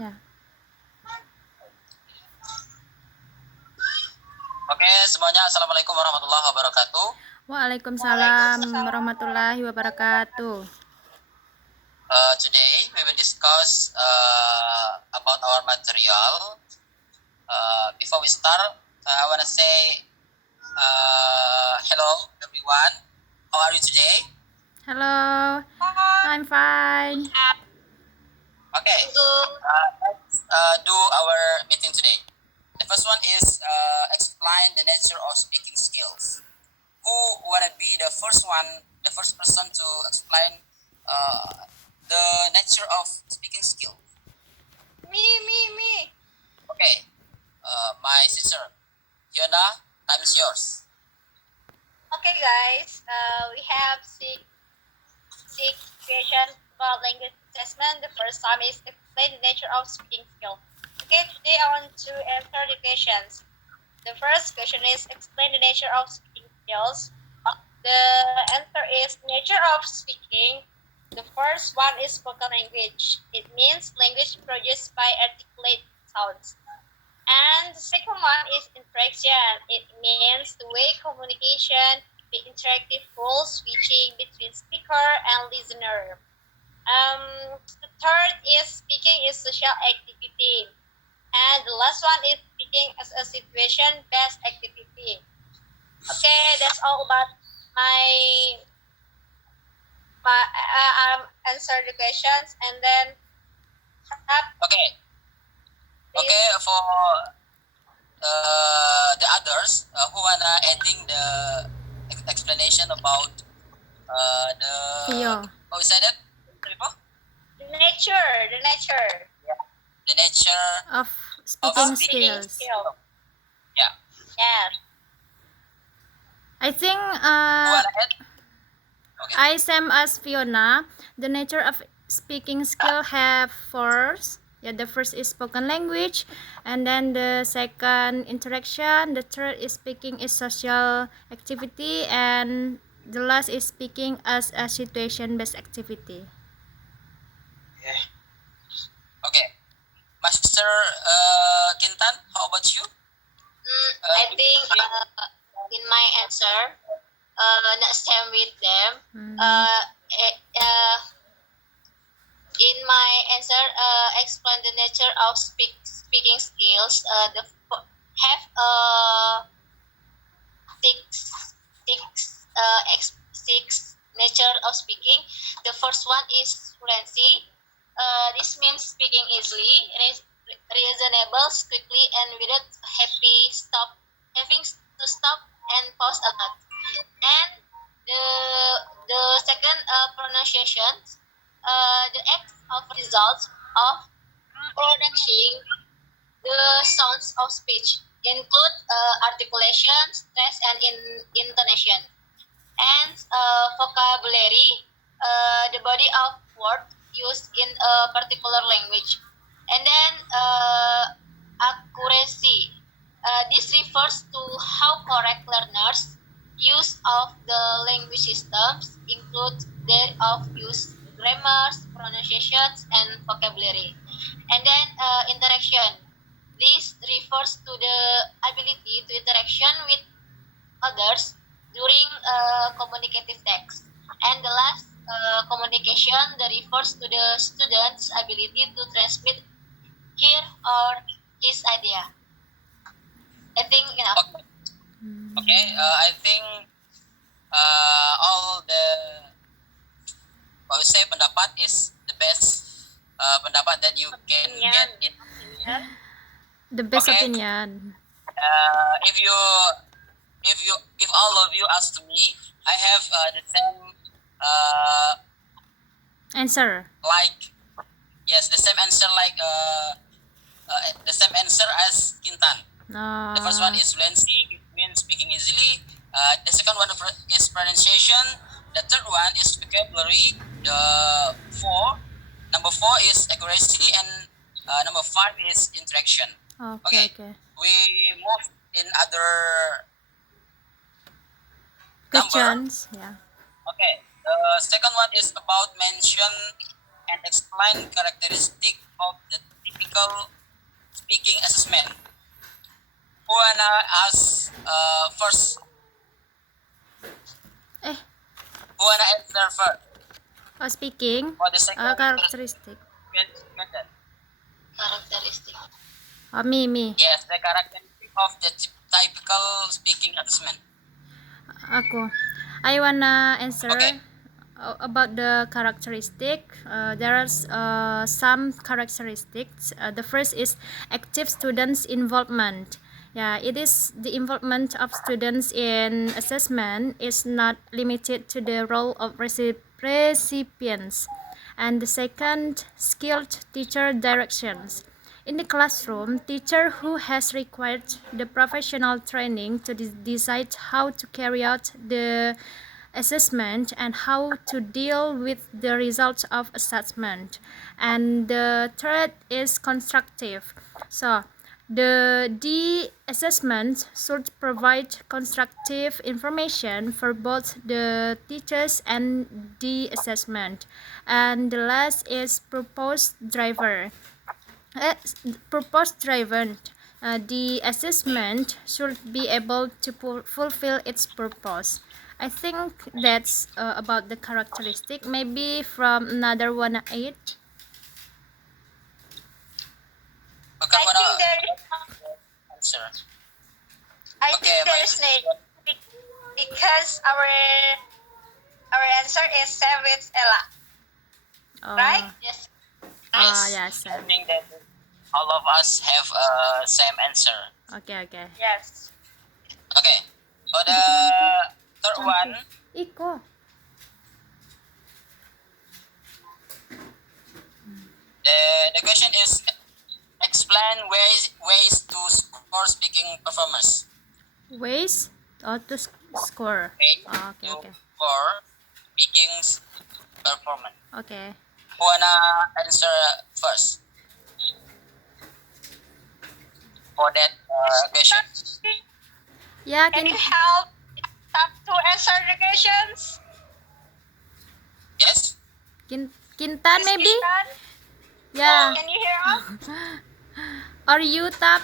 Ya. Oke, semuanya assalamualaikum warahmatullahi wabarakatuh. Waalaikumsalam warahmatullahi wabarakatuh. Today we will discuss about our material. Before we start, I want to say hello everyone. How are you today? Hello, I'm fine. Okay, let's do our meeting today. The first one is explain the nature of speaking skills. Who wanna be the first person to explain the nature of speaking skill? Me. Okay, my sister, Viona, time is yours. Okay, guys. We have six questions about language assessment. The first time is explain the nature of speaking skill. Okay, today I want to answer the questions. The first question is explain the nature of speaking skills. The answer is nature of speaking. The first one is spoken language. It means language produced by articulate sounds. And the second one is interaction. It means the way communication, the interactive role switching between speaker and listener. The third is speaking is social activity. And the last one is speaking as a situation-based activity. Okay, that's all about my answer the questions, and then Okay. Okay, for the others who wanna adding the explanation about the Vio. how you said it? the nature. The nature Of speaking skills. Yeah. Yes. I think Who wanna add? Okay. I same as Fiona. The nature of speaking skill have first. Yeah, the first is spoken language, and then the second interaction. The third is speaking is social activity, and the last is speaking as a situation-based activity. Okay. Master Kintan, how about you? I think in my answer, not same with them. In my answer, explain the nature of speaking skills. The have six nature of speaking. The first one is fluency. This means speaking easily, reasonable, quickly, and without having to stop and pause a lot. And the second pronunciation, the act of results of pronouncing the sounds of speech include articulation, stress, and intonation. And vocabulary, the body of word used in a particular language. And then accuracy. This refers to how correct learners' use of the language systems include their of use grammars, pronunciations, and vocabulary. And then interaction. This refers to the ability to interaction with others during communicative text. And the last communication that refers to the student's ability to transmit her or his idea. I think Okay, I think all the what you say pendapat is the best pendapat that you can get in. The best Okay. opinion. If all of you ask me, I have the same Answer. like yes, the same answer like the same answer as Kintan. The first one is fluency, it means speaking easily. The second one is pronunciation. The third one is vocabulary. Number four is accuracy, and number five is interaction. Okay. We move in other Questions. number. Yeah. Okay. The second one is about mention and explain characteristic of the typical typical speaking assessment. Who wanna ask first? Eh, Who wanna answer first? speaking For the second characteristic. question. Characteristic. Me. Yes, the characteristic of the typical speaking assessment. Ako. I wanna answer Okay. about the characteristic. There are some characteristics. The first is active students involvement. Yeah, it is the involvement of students in assessment is not limited to the role of recipients. And the second, skilled teacher directions. In the classroom, teacher who has required the professional training to decide how to carry out the assessment and how to deal with the results of assessment. And the third is constructive. So the assessment should provide constructive information for both the teachers and the assessment. And the last is purpose driven. The assessment should be able to fulfill its purpose. I think that's about the characteristic. Maybe from another 1-8. Okay, I think there is answer. I Okay, think there my is no because our answer is same with Ella. Right? Yes. Yes. I think that all of us have same answer. Okay. Yes. Okay. For the third one, Iko. the question is explain ways to score speaking performance. Ways to score. Okay. Okay. To score speaking performance. Okay. Who wanna answer first for that question? Yeah, Can you help Tap to answer the questions? Yes. Kintan maybe? Kintan, Yeah. can you hear us? Or you Tap?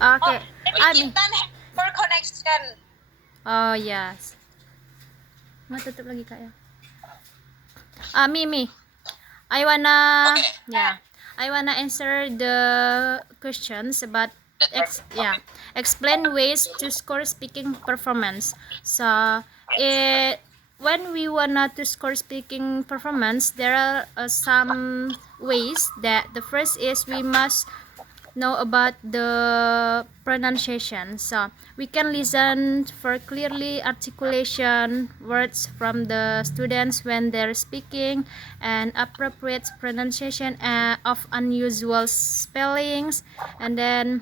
Okay. Maybe Me. Kintan have poor connection. Oh yes. Matutup lagi kak ya. Me. I wanna Okay. I wanna answer the questions about explain ways to score speaking performance. So when we wanna to score speaking performance, there are some ways. That the first is we must know about the pronunciation. So we can listen for clearly articulation words from the students when they're speaking and appropriate pronunciation of unusual spellings, and then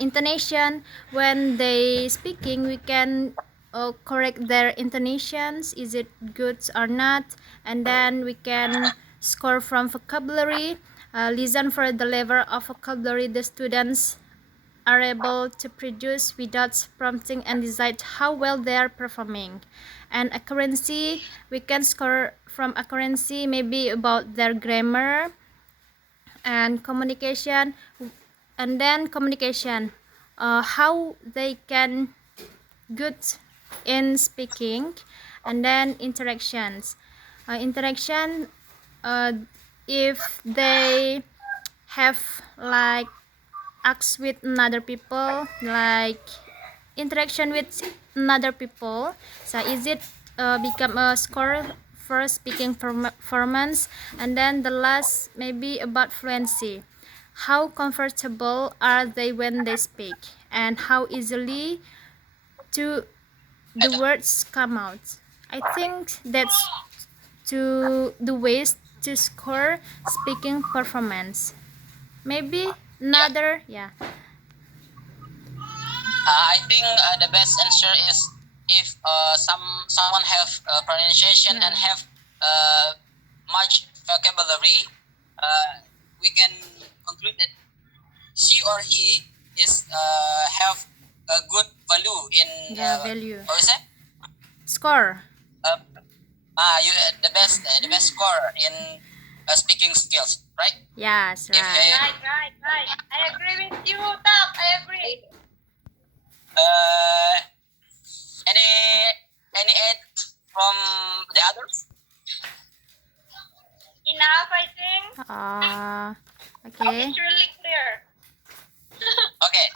intonation when they speaking we can correct their intonations, is it good or not, and then we can score from vocabulary. Listen for the level of vocabulary the students are able to produce without prompting and decide how well they are performing. And accuracy, we can score from accuracy maybe about their grammar and communication. And then communication, how they can good in speaking. And then interactions, if they have like acts with another people, like interaction with another people, so is it become a score for speaking performance. And then the last maybe about fluency, how comfortable are they when they speak, and how easily to the words come out. I think that's to the ways to score speaking performance. Maybe another, I think the best answer is if someone have pronunciation and have much vocabulary, we can conclude that she or he is have a good value in value. What is it? Score. The best score in speaking skills, right? Yes, If right. Right. I agree with you, Tab. I agree. Any add from the others? Enough, I think. Okay. It's really clear. Okay.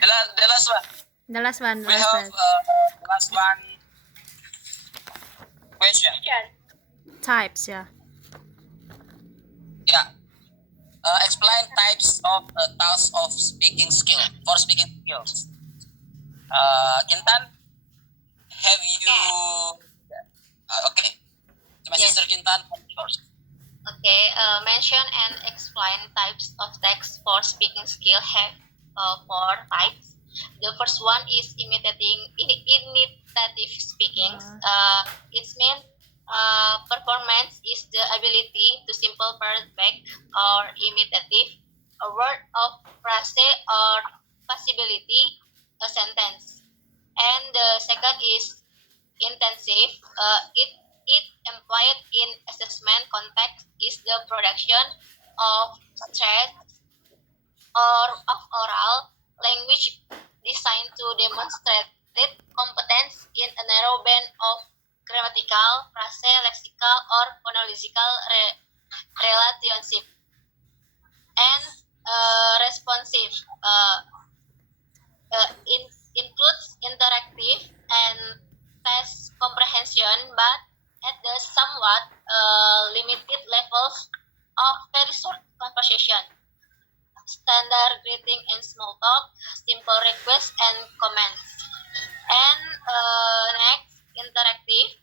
The last one. The last one. We have the last one question. Types, yeah. Yeah. Explain types of tasks of speaking skill for speaking skills. Kintan, have you? Okay. My Yes. sister Kintan, first. Okay, mention and explain types of text for speaking skill have four types. The first one is imitative speaking. Its main performance is the ability to simple back or imitative a word of phrase or possibility a sentence. And the second is intensive. It employed in assessment context is the production of stress or of oral language designed to demonstrate competence in a narrow band of grammatical, phrase, lexical, or phonological relationship. And responsive includes interactive and test comprehension, but at the somewhat limited levels of very short conversation, standard greeting and small talk, simple requests and comments. And next, interactive.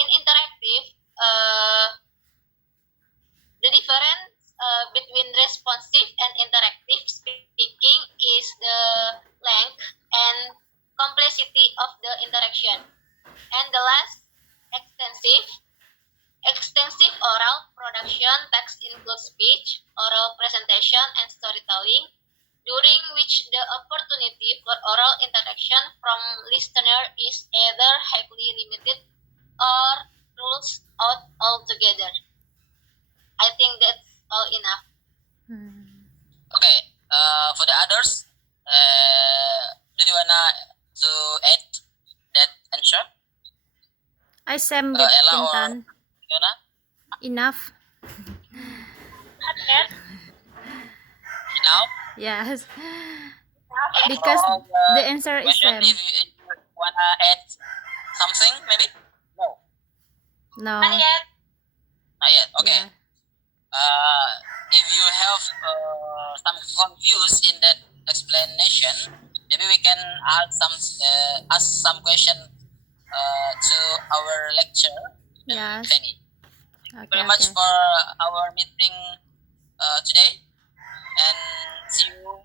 In interactive, the difference between responsive and interactive speaking is the length and complexity of the interaction. And the last, extensive. Extensive oral production text includes speech, oral presentation, and storytelling, during which the opportunity for oral interaction from listener is either heavily limited or rules out altogether. I think that's all enough. Okay. For the others, do you wanna to add that answer? I same with Ela or Kintan. Viona? Enough. Now? Yes. Because the answer is Question, same. if you wanna add something, maybe? No. No. Not yet. Not yet. Okay. Yeah. If you have some confused in that explanation, maybe we can ask some question to our lecturer. Yes. Fanny. Thank you Okay. very much for our meeting today, and see you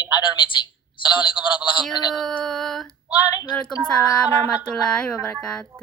in other meeting. Assalamualaikum warahmatullahi See you. wabarakatuh. Waalaikumsalam warahmatullahi wabarakatuh.